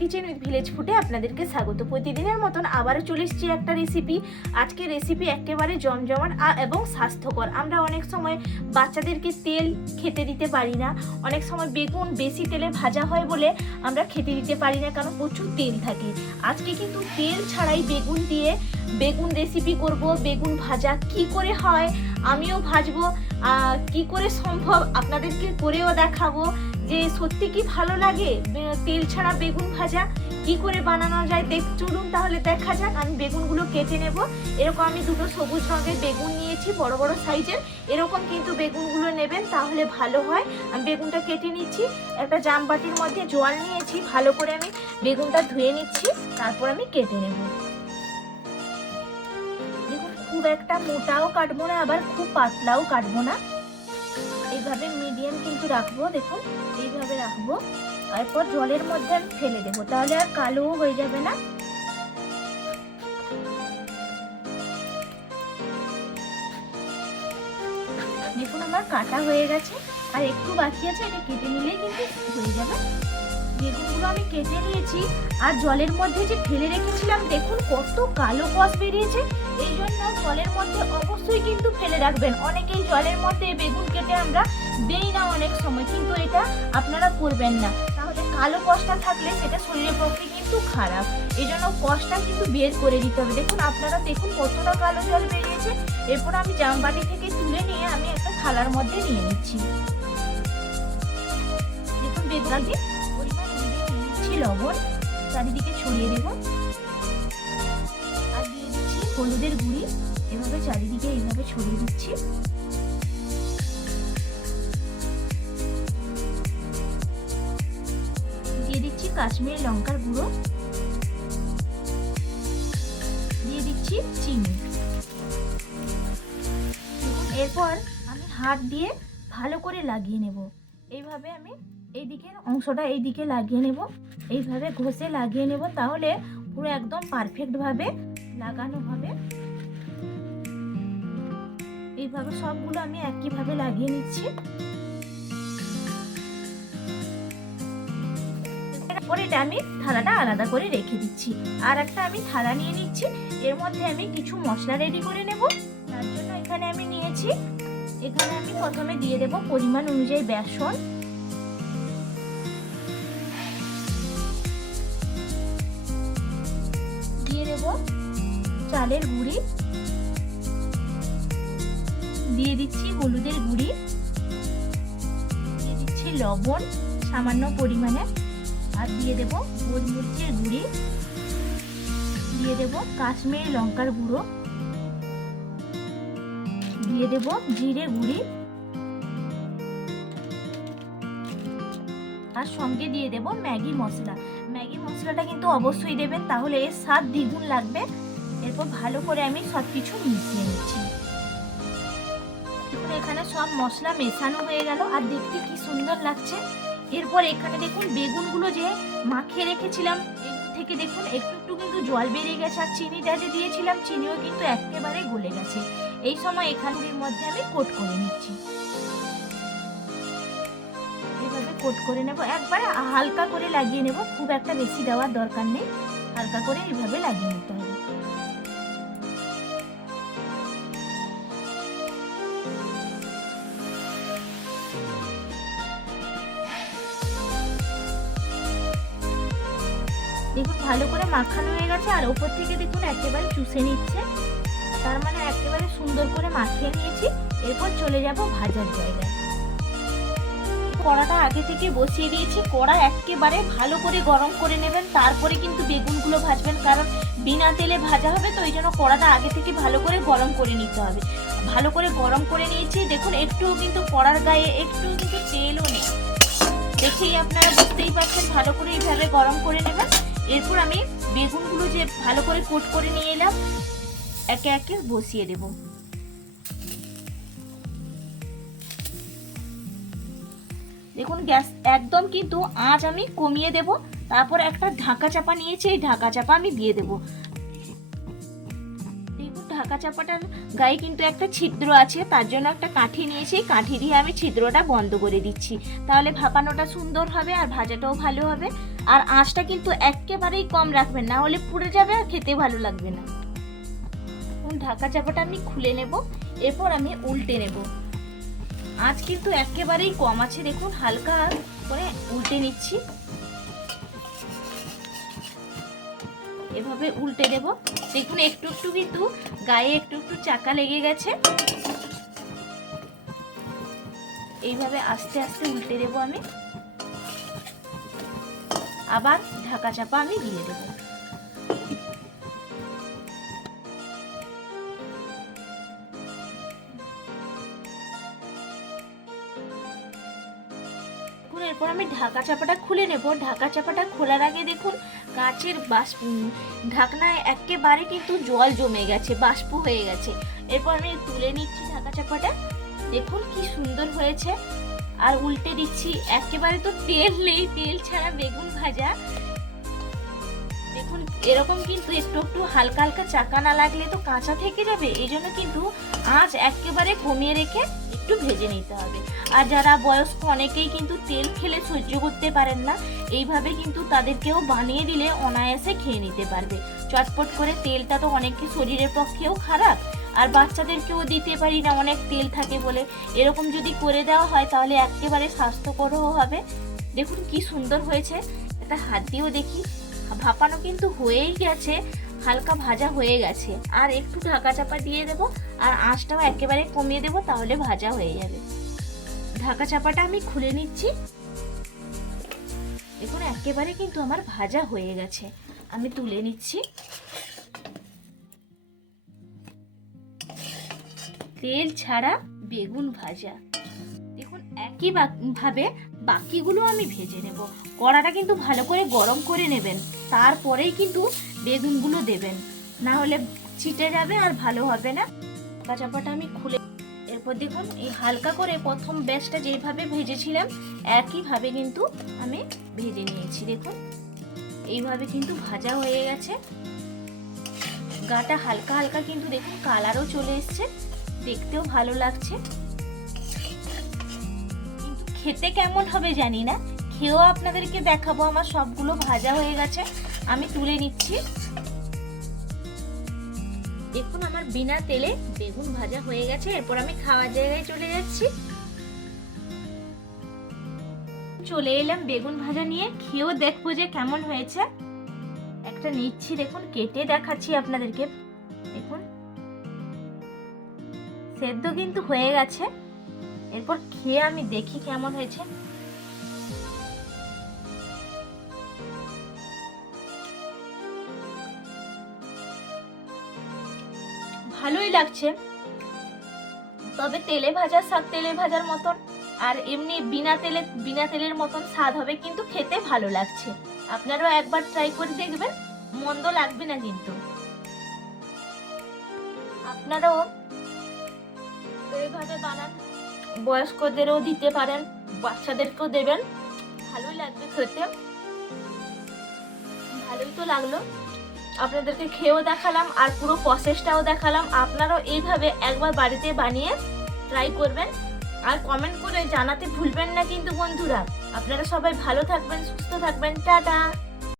Kitchen with village ফুডে আপনাদেরকে স্বাগত। প্রতিদিনের মতন আবারও চলে এসেছি একটা রেসিপি। আজকে রেসিপি একেবারে জমজমাট এবং স্বাস্থ্যকর। আমরা অনেক সময় বাচ্চাদেরকে তেল খেতে দিতে পারি না, অনেক সময় বেগুন বেশি তেলে ভাজা হয় বলে আমরা খেতে দিতে পারি না, কারণ প্রচুর তেল থাকে। আজকে কিন্তু তেল ছাড়াই বেগুন দিয়ে বেগুন রেসিপি করব। বেগুন ভাজা কি করে হয় আমিও ভাজবো, কি করে সম্ভব আপনাদেরকে করেও দেখাবো যে সত্যি কি ভালো লাগে তেল ছাড়া বেগুন ভাজা কি করে বানানো যায়। চলুন তাহলে দেখা যাক। আমি বেগুনগুলো কেটে নেব। এরকম আমি দুটো সবুজ রঙের বেগুন নিয়েছি, বড় বড় সাইজের। এরকম কিন্তু বেগুনগুলো নেবেন, তাহলে ভালো হয়। আমি বেগুনটা কেটে নিচ্ছি। একটা জামবাটির মধ্যে জল নিয়েছি, ভালো করে আমি বেগুনটা ধুয়ে নিচ্ছি, তারপর আমি কেটে নেব। দেখুন, খুব একটা মোটাও কাটবো না, আবার খুব পাতলাও কাটবো না, এইভাবে মিডিয়াম কিন্তু রাখবো। দেখুন এইভাবে রাখবো, তারপর জলের মধ্যে আমি ফেলে দেবো, তাহলে আর কালো হয়ে যাবে না। দেখুন আমার কাটা হয়ে গেছে, আর একটু বাকি আছে, এটা কেটে নিলেই কিন্তু হয়ে যাবে। বেগুনগুলো আমি কেটে নিয়েছি, আর জলের মধ্যে যে ফেলে রেখেছিলাম দেখুন কত কালো কষ বেরিয়েছে। এই জন্য জলের মধ্যে অবশ্যই কিন্তু ফেলে রাখবেন। অনেকেই জলের মধ্যে বেগুন কেটে আমরা দেই না অনেক সময়, কিন্তু এটা আপনারা করবেন না, তাহলে কালো কষটা থাকলে সেটা শরীরের পক্ষে কিন্তু খারাপ। এই জন্য কষটা কিন্তু বের করে দিতে হবে। দেখুন আপনারা দেখুন কতটা কালো জল বেরিয়েছে। এরপর আমি জামবাটি থেকে তুলে নিয়ে আমি একটা থালার মধ্যে নিয়ে নিচ্ছি। দেখুন বেগুনটি লবণ চারিদিকে ছড়িয়ে দেব, আর দিয়ে দিচ্ছি হলুদের গুঁড়ি, এভাবে চারিদিকে এইভাবে ছড়িয়ে দিচ্ছি। দিয়ে দিচ্ছি কাশ্মীরি লঙ্কার গুঁড়ো, দিয়ে দিচ্ছি চিনি। এরপর আমি হাত দিয়ে ভালো করে লাগিয়ে নেব। এইভাবে আমি এই দিকের অংশটা এই দিকে লাগিয়ে নেব, এইভাবে ঘষে লাগিয়ে নেব, তাহলে পুরো একদম পারফেক্ট ভাবে লাগানো হবে। এইভাবে সবগুলো আমি একইভাবে লাগিয়ে নিচ্ছি। এরপরে এটা আমি থালাটা আলাদা করে রেখে দিচ্ছি, আর একটা আমি থালা নিয়ে নিচ্ছি। এর মধ্যে আমি কিছু মশলা রেডি করে নেব। তার জন্য এখানে আমি নিয়েছি, এখানে আমি প্রথমে দিয়ে দেব পরিমাণ অনুযায়ী বেসন, দিয়ে দেব চালের গুঁড়ি, দিয়ে দিচ্ছি হলুদের গুঁড়ি, দিয়ে দিচ্ছি লবণ সামান্য পরিমাণে, আর দিয়ে দেব গোলমরিচের গুঁড়ি, দিয়ে দেব কাশ্মীরি লঙ্কার গুঁড়ো, দিয়ে দেব জিরে গুঁড়ি, আর সঙ্গে দিয়ে দেব ম্যাগি মশলা। ম্যাগি মশলাটা কিন্তু অবশ্যই দেবেন, তাহলে এর স্বাদ দ্বিগুণ লাগবে। এরপর ভালো করে আমি সবকিছু মিশিয়ে নিচ্ছি। এখানে সব মশলা মেশানো হয়ে গেল, আর দেখতে কি সুন্দর লাগছে। এরপর এখানে দেখুন বেগুনগুলো যে মাখিয়ে রেখেছিলাম, এগুলো থেকে দেখুন একটু একটু কিন্তু জল বেরিয়ে গেছে, আর চিনিটা যে দিয়েছিলাম চিনিও কিন্তু একেবারে গলে গেছে। এই সময় এখানের মধ্যে আমি কোট করে নিচ্ছি। এইভাবে কোট করে নেব, একবারে হালকা করে লাগিয়ে নেব, খুব একটা বেশি দেওয়ার দরকার নেই, হালকা করে এইভাবে লাগিয়ে নিতে হবে। দেখুন ভালো করে মাখানো হয়ে গেছে, আর ওপর থেকে দেখুন একেবারে চুষে নিচ্ছে, তার মানে একেবারে সুন্দর করে মাখিয়ে নিয়েছি। এরপর চলে যাব ভাজার জায়গায়। কড়াটা আগে থেকে বসিয়ে দিয়েছি, কড়া একেবারে ভালো করে গরম করে নেবেন, তারপরে কিন্তু বেগুনগুলো ভাজবেন, কারণ বিনা তেলে ভাজা হবে, তো এই জন্য কড়াটা আগে থেকে ভালো করে গরম করে নিতে হবে। ভালো করে গরম করে নিয়েছি। দেখুন একটু কিন্তু কড়ার গায়ে একটু কিন্তু তেলও নেই, দেখেই আপনারা বুঝতেই পারছেন। ভালো করে এইভাবে গরম করে নেবেন। এরপর আমি বেগুনগুলো যে ভালো করে কোট করে নিয়ে এলাম, একে একে বসিয়ে দেব। দেখুন গ্যাস একদম কিন্তু আঁচ আমি কমিয়ে দেব। তারপর একটা ঢাকা চাপা নিয়েছি, এই ঢাকা চাপা আমি দিয়ে দেব। ঢাকা চাপাটার গায়ে কিন্তু একটা ছিদ্র আছে, তার জন্য একটা কাঠি নিয়েছি, কাঠি দিয়ে আমি ছিদ্রটা বন্ধ করে দিচ্ছি, তাহলে ভাপানোটা সুন্দর হবে আর ভাজাটাও ভালো হবে। আর আঁচটা কিন্তু একেবারেই কম রাখবেন, না হলে পুড়ে যাবে আর খেতে ভালো লাগবে না। ঢাকা চাপাটা আমি খুলে নেব, এরপর আমি উল্টে নেব। আঁচ কিন্তু একেবারেই কম আছে, দেখুন হালকা করে উল্টে নিচ্ছি। এভাবে উল্টে দেব। দেখুন একটু একটু কিন্তু গায়ে একটু একটু চাকা লেগে গেছে, এইভাবে আস্তে আস্তে উল্টে দেব আমি। আবার ঢাকা চাপা আমি দিয়ে দেব। এরপর আমি ঢাকা চাপাটা খুলে নেব। ঢাকা চাপাটা খোলার আগে দেখুন কাঁচের ঢাকনায় একেবারে কিন্তু জল জমে গেছে, বাষ্প হয়ে গেছে। এরপর আমি তুলে নিচ্ছি ঢাকা চাপাটা, দেখুন কি সুন্দর হয়েছে। আর উল্টে দিচ্ছি, একেবারে তো তেল নেই, তেল ছাড়া বেগুন ভাজা। দেখুন এরকম কিন্তু একটু একটু হালকা হালকা চাকা না লাগলে তো কাঁচা থেকে যাবে, এই জন্য কিন্তু আঁচ একেবারে কমিয়ে রেখে একটু ভেজে নিতে হবে। আর যারা বয়স্ক অনেকেই কিন্তু তেল খেলে সহ্য করতে পারেন না, এইভাবে কিন্তু তাদেরকেও বানিয়ে দিলে অনায়াসে খেয়ে নিতে পারবে চটপট করে। তেলটা তো অনেকে শরীরের পক্ষেও খারাপ, আর বাচ্চাদেরকেও দিতে পারি না অনেক তেল থাকে বলে। এরকম যদি করে দেওয়া হয় তাহলে একেবারে স্বাস্থ্যকরও হবে। দেখুন কি সুন্দর হয়েছে, এটা হাত দিয়েও দেখি। ভাপানো কিন্তু হয়েই গেছে, হালকা ভাজা হয়ে গেছে। আর একটু ঢাকা চাপা দিয়ে দেব, আর আঁচটাও একেবারে কমিয়ে দেব, তাহলে ভাজা হয়ে যাবে। ঢাকা চাপাটা আমি খুলে নিচ্ছি। দেখুন একেবারে কিন্তু আমার ভাজা হয়ে গেছে, আমি তুলে নিচ্ছি। তেল ছাড়া বেগুন ভাজা। দেখুন একই ভাবে বাকিগুলো আমি ভেজে নেব। কড়াটা কিন্তু ভালো করে গরম করে নেবেন, তারপরেই কিন্তু বেগুনগুলো দেবেন, না হলে ছিটে যাবে আর ভালো হবে না। ঢাকা চাপাটা আমি খুলে, এরপর দেখুন এই হালকা করে প্রথম ব্যাচটা যেভাবে ভেজেছিলাম একইভাবে কিন্তু আমি ভেজে নিয়েছি। দেখুন এইভাবে কিন্তু ভাজা হয়ে গেছে, গাটা হালকা হালকা কিন্তু দেখুন কালারও চলে এসছে, দেখতেও ভালো লাগছে। কিন্তু খেতে কেমন হবে জানি না, খেয়েও আপনাদেরকে দেখাবো। আমার সবগুলো ভাজা হয়ে গেছে, আমি তুলে নিচ্ছি। দেখুন আমার বিনা তেলে বেগুন ভাজা হয়ে গেছে। এরপর আমি খাওয়ার জায়গায় চলে যাচ্ছি। চলে এলাম বেগুন ভাজা নিয়ে, খেয়েও দেখবো যে কেমন হয়েছে। একটা নিচ্ছি, দেখুন কেটে দেখাচ্ছি আপনাদেরকে। দেখুন সেদ্ধ কিন্তু হয়ে গেছে, এরপর খেয়ে আমি দেখি কেমন হয়েছে। ভালোই লাগছে, তবে তেলে ভাজা শাক তেলে ভাজার মতন, আর এমনি বিনা তেলের মতন স্বাদ হবে, কিন্তু খেতে ভালো লাগছে। আপনারাও একবার ট্রাই করে দেখবেন, মন্দ লাগবে না কিন্তু। আপনারাও এইভাবে বানান, বয়স্কদেরও দিতে পারেন, বাচ্চাদেরকেও দেবেন, ভালোই লাগবে খেতে। ভালোই তো লাগলো, আপনাদেরকে খেয়েও দেখালাম আর পুরো প্রসেসটাও দেখালাম। আপনারাও এইভাবে একবার বাড়িতে বানিয়ে ট্রাই করবেন, আর কমেন্ট করে জানাতে ভুলবেন না কিন্তু বন্ধুরা। আপনারা সবাই ভালো থাকবেন, সুস্থ থাকবেন, টাটা।